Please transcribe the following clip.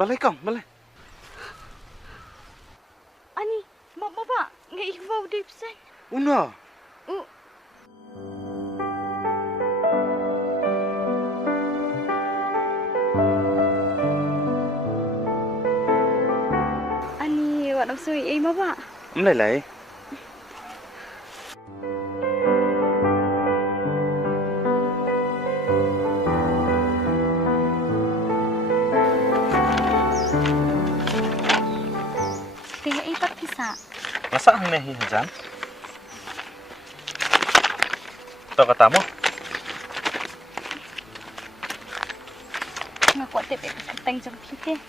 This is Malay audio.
balai kong, balai. Ani, baba, nga ihwaw di pisan. Una. Ani, wala suy ay baba. Lai. Kaya ipat kisa. Masa ang nahihan dyan? Ito kata mo? Nga ko tip ikatang jang pite.